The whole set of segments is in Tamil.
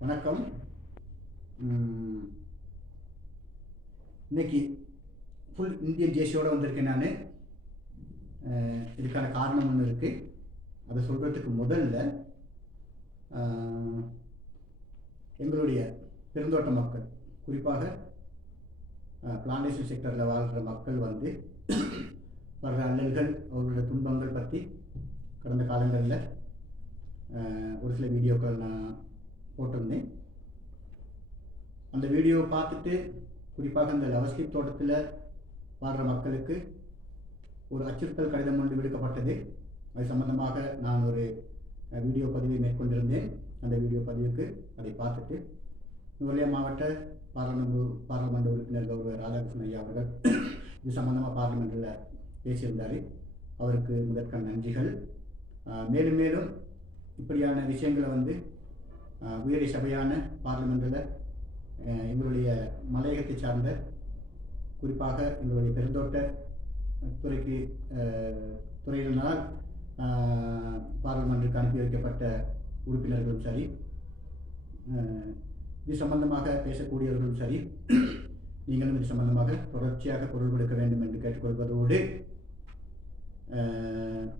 வணக்கம். இன்னைக்கு ஃபுல் இந்தியன் ஜேசியோடு வந்திருக்கேன் நான். இதுக்கான காரணம் ஒன்று இருக்குது. அதை சொல்கிறதுக்கு முதல்ல எங்களுடைய பெருந்தோட்ட மக்கள், குறிப்பாக பிளான்டேஷன் செக்டரில் வாழ்கிற மக்கள் வந்து வர்ற அல்லல்கள், அவர்களுடைய துன்பங்கள் பற்றி கடந்த காலங்களில் ஒரு சில வீடியோக்கள் நான் போட்டிருந்தேன். அந்த வீடியோவை பார்த்துட்டு குறிப்பாக இந்த லவஸ்லீப் தோட்டத்தில் வாழ்கிற மக்களுக்கு ஒரு அச்சுறுத்தல் கடிதம் ஒன்று விடுக்கப்பட்டது. அது சம்பந்தமாக நான் ஒரு வீடியோ பதிவை மேற்கொண்டிருந்தேன். அந்த வீடியோ பதிவுக்கு அதை பார்த்துட்டு நுவரெலியா மாவட்ட பார்லமெண்ட் உறுப்பினர் கௌரவ ராதாகிருஷ்ணன் ஐயா அவர்கள் இது சம்பந்தமாக பார்லிமெண்ட்டில் பேசியிருந்தார். அவருக்கு முதற்கான நன்றிகள். மேலும் மேலும் இப்படியான விஷயங்களை வந்து உயரிய சபையான பார்லிமெண்ட்டில் எங்களுடைய மலையகத்தை சார்ந்த, குறிப்பாக எங்களுடைய பெருந்தோட்ட துறையினால் பார்லிமெண்ட்டுக்கு அனுப்பி வைக்கப்பட்ட உறுப்பினர்களும் சரி, இது சம்பந்தமாக பேசக்கூடியவர்களும் சரி, நீங்களும் இது சம்பந்தமாக தொடர்ச்சியாக குரல் கொடுக்க வேண்டும் என்று கேட்டுக்கொள்வதோடு,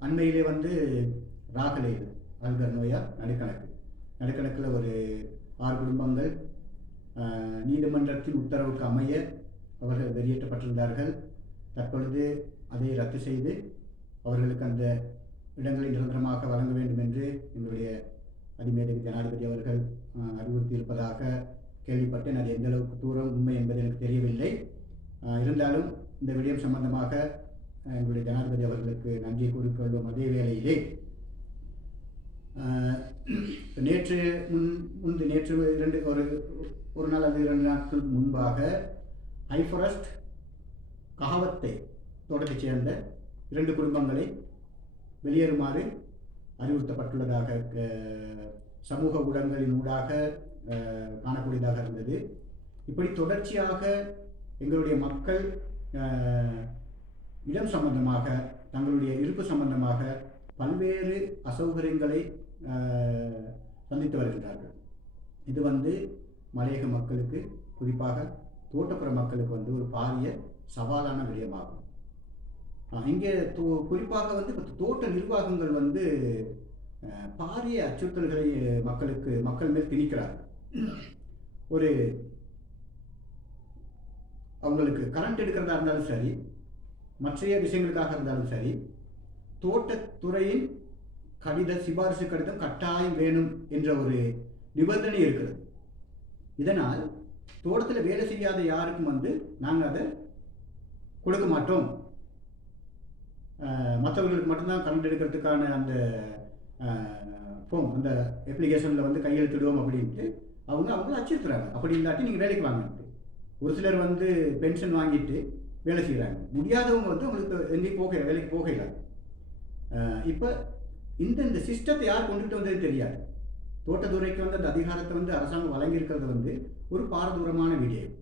அண்மையிலே வந்து ராகலையில் அல்கர் நோயா நடுக்கணக்கில் ஒரு 6 குடும்பங்கள் நீதிமன்றத்தின் உத்தரவுக்கு அமைய அவர்கள் வெளியேற்றப்பட்டிருந்தார்கள். தற்பொழுது அதை ரத்து செய்து அவர்களுக்கு அந்த இடங்களை நிரந்தரமாக வழங்க வேண்டும் என்று எங்களுடைய அதிமேதகு ஜனாதிபதி அவர்கள் அறிவுறுத்தியிருப்பதாக கேள்விப்பட்டேன். அது எந்த அளவுக்கு தூரம் உண்மை என்பது எனக்கு தெரியவில்லை. இருந்தாலும் இந்த விடயம் சம்பந்தமாக எங்களுடைய ஜனாதிபதி அவர்களுக்கு நன்றியை கூறிக்கொள்வோம். அதே வேளையிலே நேற்று ஒரு நாள் அல்லது 2 நாட்களுக்கு முன்பாக ஹைஃபாரஸ்ட் கஹவத்தை தோட்டத்தைச் சேர்ந்த 2 குடும்பங்களை வெளியேறுமாறு அறிவுறுத்தப்பட்டுள்ளதாக சமூக ஊடகங்களின் ஊடாக காணக்கூடியதாக இருந்தது. இப்படி தொடர்ச்சியாக எங்களுடைய மக்கள் இடம் சம்பந்தமாக, தங்களுடைய இருப்பு சம்பந்தமாக பல்வேறு அசௌகரியங்களை சந்தித்து வருகிறார்கள். இது வந்து மலையக மக்களுக்கு, குறிப்பாக தோட்டப்புற மக்களுக்கு வந்து ஒரு பாரிய சவாலான விடயமாகும். இங்கே குறிப்பாக வந்து தோட்ட நிர்வாகங்கள் வந்து பாரிய அச்சுறுத்தல்களை மக்கள் மேல் திணிக்கிறார்கள். ஒரு அவங்களுக்கு கரண்ட் எடுக்கிறதா இருந்தாலும் சரி, மற்ற விஷயங்களுக்காக இருந்தாலும் சரி, தோட்டத்துறையின் சிபாரிசு கடிதம் கட்டாயம் வேணும் என்ற ஒரு நிபந்தனை இருக்கிறது. இதனால் தோட்டத்தில் வேலை செய்யாத யாருக்கும் வந்து நாங்கள் அதை கொடுக்க மாட்டோம், மற்றவர்களுக்கு மட்டும்தான் கரண்ட் எடுக்கிறதுக்கான அந்த அந்த அப்ளிகேஷனில் வந்து கையெழுத்திடுவோம் அப்படின்ட்டு அவங்கள அச்சுறுத்துறாங்க. அப்படி இல்லாட்டி நீங்கள் வேலைக்கு வாங்கிட்டு, ஒரு சிலர் வந்து பென்ஷன் வாங்கிட்டு வேலை செய்கிறாங்க. முடியாதவங்க வந்து அவங்களுக்கு எங்கேயும் வேலைக்கு போகல. இப்போ இந்த சிஸ்டத்தை யார் கொண்டுட்டு வந்தது தெரியாது. தோட்டத்துறைக்கு வந்து அந்த அதிகாரத்தை வந்து அரசாங்கம் வழங்கியிருக்கிறது வந்து ஒரு பாரதூரமான விடயம்.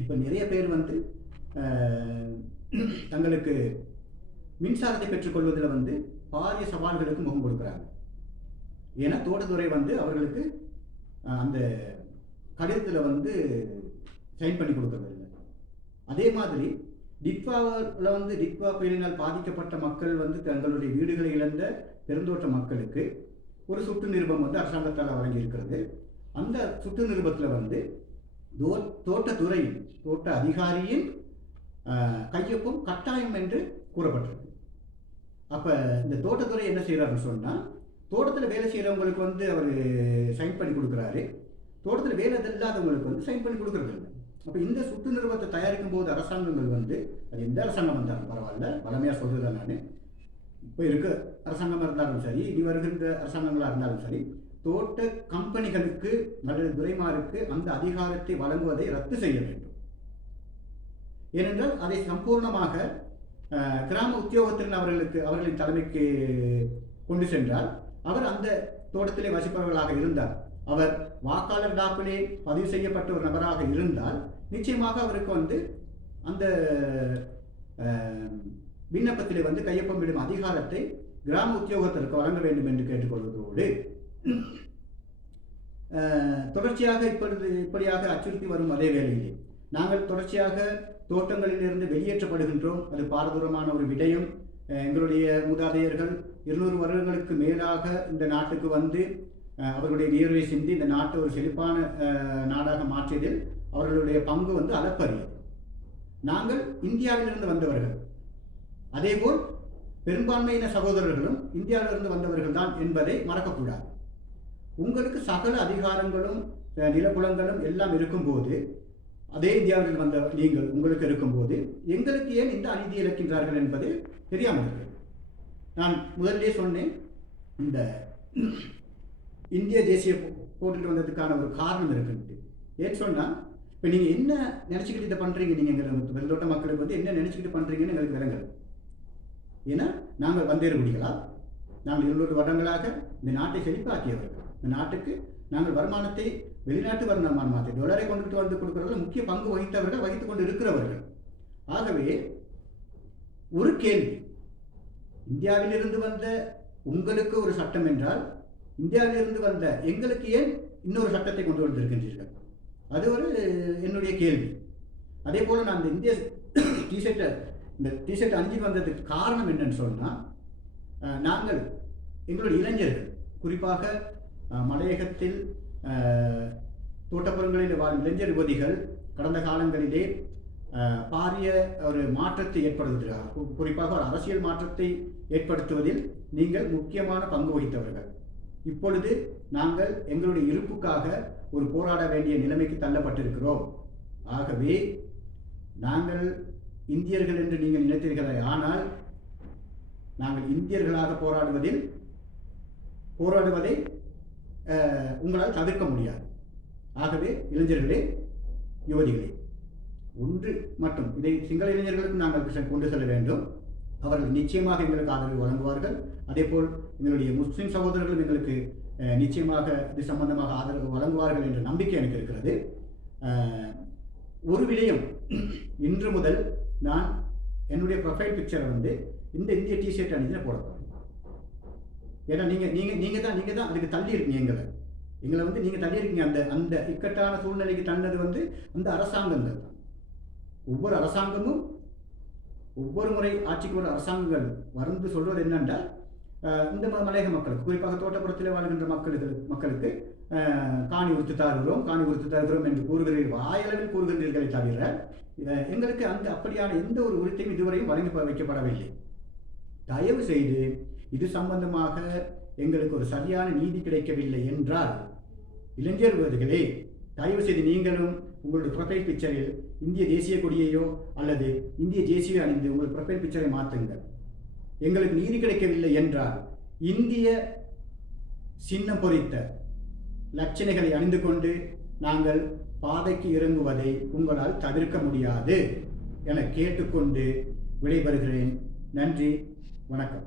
இப்போ நிறைய பேர் வந்து தங்களுக்கு மின்சாரத்தை பெற்றுக்கொள்வதில் வந்து பாரிய சவால்களுக்கு முகம் கொடுக்குறாங்க. ஏன்னா தோட்டத்துறை வந்து அவர்களுக்கு அந்த கடிதத்தில் வந்து சைன் பண்ணி கொடுக்கறது இல்லை. அதே மாதிரி டிட்வா புயலினால் பாதிக்கப்பட்ட மக்கள் வந்து தங்களுடைய வீடுகளை இழந்த பெருந்தோட்ட மக்களுக்கு ஒரு சுட்டு நிருபம் வந்து அரசாங்கத்தால் வழங்கியிருக்கிறது. அந்த சுட்டு நிருபத்தில் வந்து தோட்ட அதிகாரியின் கையொப்பம் கட்டாயம் என்று கூறப்பட்டிருக்கு. அப்போ இந்த தோட்டத்துறை என்ன செய்கிறாருன்னு சொன்னால், தோட்டத்தில் வேலை செய்கிறவங்களுக்கு வந்து அவர் சைன் பண்ணி கொடுக்குறாரு, தோட்டத்தில் வேலை இல்லாதவங்களுக்கு வந்து சைன் பண்ணி கொடுக்குறது இல்லை. அப்போ இந்த சுட்டு நிறுவனத்தை தயாரிக்கும் போது அரசாங்கங்கள் வந்து, அது எந்த அரசாங்கம் வந்தாலும் பரவாயில்ல, வளமையாக சொல்கிறத நான், இப்போ இருக்க அரசாங்கமாக இருந்தாலும் சரி, இனி வருகின்ற அரசாங்கங்களாக இருந்தாலும் சரி, தோட்ட கம்பெனிகளுக்கு அல்லது துறைமாருக்கு அந்த அதிகாரத்தை வழங்குவதை ரத்து செய்ய வேண்டும். ஏனென்றால் அதை சம்பூர்ணமாக கிராம உத்தியோகத்தில் அவர்களின் தலைமைக்கு கொண்டு சென்றால், அவர் அந்த தோட்டத்திலே வசிப்பவர்களாக இருந்தார், அவர் வாக்காளர் டாப்பிலே பதிவு செய்யப்பட்ட ஒரு நபராக இருந்தால், நிச்சயமாக அவருக்கு வந்து அந்த விண்ணப்பத்திலே வந்து கையொப்பமிடும் அதிகாரத்தை கிராம உத்தியோகத்திற்கு வழங்க வேண்டும் என்று கேட்டுக்கொள்வதோடு, தொடர்ச்சியாக இப்படியாக அச்சுறுத்தி வரும் அதே வேளையிலே நாங்கள் தொடர்ச்சியாக தோட்டங்களிலிருந்து வெளியேற்றப்படுகின்றோம். அது பாரதூரமான ஒரு விடயம். எங்களுடைய மூதாதையர்கள் 200 வருடங்களுக்கு மேலாக இந்த நாட்டுக்கு வந்து அவர்களுடைய வியர்வை சிந்தி இந்த நாட்டை ஒரு செழிப்பான நாடாக மாற்றியதில் அவர்களுடைய பங்கு வந்து அளப்பரியது. நாங்கள் இந்தியாவிலிருந்து வந்தவர்கள், அதேபோல் பெரும்பான்மையின சகோதரர்களும் இந்தியாவிலிருந்து வந்தவர்கள் தான் என்பதை மறக்கக்கூடாது. உங்களுக்கு சகல அதிகாரங்களும் நிலப்புலங்களும் எல்லாம் இருக்கும்போது, அதே இந்தியாவில் வந்த நீங்கள் உங்களுக்கு இருக்கும்போது எங்களுக்கு ஏன் இந்த அநீதி இழக்கின்றார்கள் என்பது தெரியாமல் இருக்கிறது. நான் முதல்லே சொன்னேன், இந்த இந்திய தேசிய போட்டுட்டு வந்ததுக்கான ஒரு காரணம் இருக்குன்ட்டு. ஏன்னு சொன்னால், இப்போ நீங்கள் என்ன நினச்சிக்கிட்டு இதை பண்ணுறீங்க, நீங்கள் எங்கள் வெள்ளோட்ட மக்களுக்கு வந்து என்ன நினச்சிக்கிட்டு பண்ணுறீங்கன்னு எங்களுக்கு விளங்கல். ஏன்னா நாங்கள் வந்தேறுகுடிகளா, நாங்கள் 200 வருடங்களாக இந்த நாட்டை செழிப்பாக்கியவர்கள். இந்த நாட்டுக்கு நாங்கள் வருமானத்தை வெளிநாட்டு வருமானத்தை டாலரை கொண்டுட்டு வந்து கொடுக்கிறவர்கள் முக்கிய பங்கு வகித்தவர்கள், வகித்துக் கொண்டு இருக்கிறவர்கள். ஆகவே ஒரு கேள்வி, இந்தியாவிலிருந்து வந்த உங்களுக்கு ஒரு சட்டம் என்றால், இந்தியாவிலிருந்து வந்த எங்களுக்கு ஏன் இன்னொரு சட்டத்தை கொண்டு வந்திருக்கின்றீர்கள்? அது ஒரு என்னுடைய கேள்வி. அதே போல் நான் இந்த இந்திய டிஷர்ட் அணிஞ்சு வந்ததுக்கு காரணம் என்னன்னு சொன்னால், நாங்கள் எங்களுடைய இளைஞர்கள், குறிப்பாக மலையகத்தில் தோட்டப்புறங்களில் வாழும் இளைஞர் யுவதிகள் கடந்த காலங்களிலே பாரிய ஒரு மாற்றத்தை ஏற்படுத்துகிறார். குறிப்பாக ஒரு அரசியல் மாற்றத்தை ஏற்படுத்துவதில் நீங்கள் முக்கியமான பங்கு வகித்தவர்கள். இப்பொழுது நாங்கள் எங்களுடைய இருப்புக்காக ஒரு போராட வேண்டிய நிலைமைக்கு தள்ளப்பட்டிருக்கிறோம். ஆகவே நாங்கள் இந்தியர்கள் என்று நீங்கள் நினைத்தீர்களே, ஆனால் நாங்கள் இந்தியர்களாக போராடுவதை உங்களால் தவிர்க்க முடியாது. ஆகவே இளைஞர்களே, யுவதிகளே, ஒன்று மட்டும் இதை சிங்கள இளைஞர்களுக்கும் நாங்கள் கொண்டு செல்ல வேண்டும். அவர்கள் நிச்சயமாக எங்களுக்கு ஆதரவு வழங்குவார்கள். அதேபோல் எங்களுடைய முஸ்லிம் சகோதரர்களும் எங்களுக்கு நிச்சயமாக இது சம்பந்தமாக ஆதரவு வழங்குவார்கள் என்ற நம்பிக்கை எனக்கு இருக்கிறது. ஒரு விடயம், இன்று முதல் நான் என்னுடைய ப்ரொஃபைல் பிக்சரை வந்து இந்த இந்திய டிஷர்ட் அணிஞ்சு போட போகிறேன். ஏன்னா நீங்கள் தான் அதுக்கு தள்ளி இருக்கீங்க. எங்களை வந்து நீங்கள் தள்ளி இருக்கீங்க. அந்த இக்கட்டான சூழ்நிலைக்கு தள்ளது வந்து அந்த அரசாங்கங்கள் தான். ஒவ்வொரு அரசாங்கமும் ஒவ்வொரு முறை ஆட்சிக்கு ஒரு அரசாங்கங்கள் வந்து சொல்வது என்னென்றால், இந்த மலையக மக்களுக்கு, குறிப்பாக தோட்டப்புறத்தில் வாழ்கின்ற மக்களுக்கு காணி உறுத்து தருகிறோம் என்று கூறுகிறீர்கள், வாயளவில் கூறுகின்றீர்களே தவிர எங்களுக்கு அப்படியான எந்த ஒரு உறுதியும் இதுவரையும் வழங்கி வைக்கப்படவில்லை. தயவு செய்து இது சம்பந்தமாக எங்களுக்கு ஒரு சரியான நீதி கிடைக்கவில்லை என்றால், இளைஞர் யுவதிகளே, தயவு செய்து நீங்களும் உங்களுடைய ப்ரொஃபைல் பிக்சரில் இந்திய தேசிய கொடியையோ அல்லது இந்திய தேசிய அணிந்து உங்கள் ப்ரொஃபைல் பிக்சரை மாற்றுங்கள். எங்களுக்கு நீதி கிடைக்கவில்லை என்றால் இந்திய சின்னம் பொறித்த லட்சணைகளை அணிந்து கொண்டு நாங்கள் பாதைக்கு இறங்குவதை உங்களால் தவிர்க்க முடியாது என கேட்டுக்கொண்டு விடைபெறுகிறேன். நன்றி, வணக்கம்.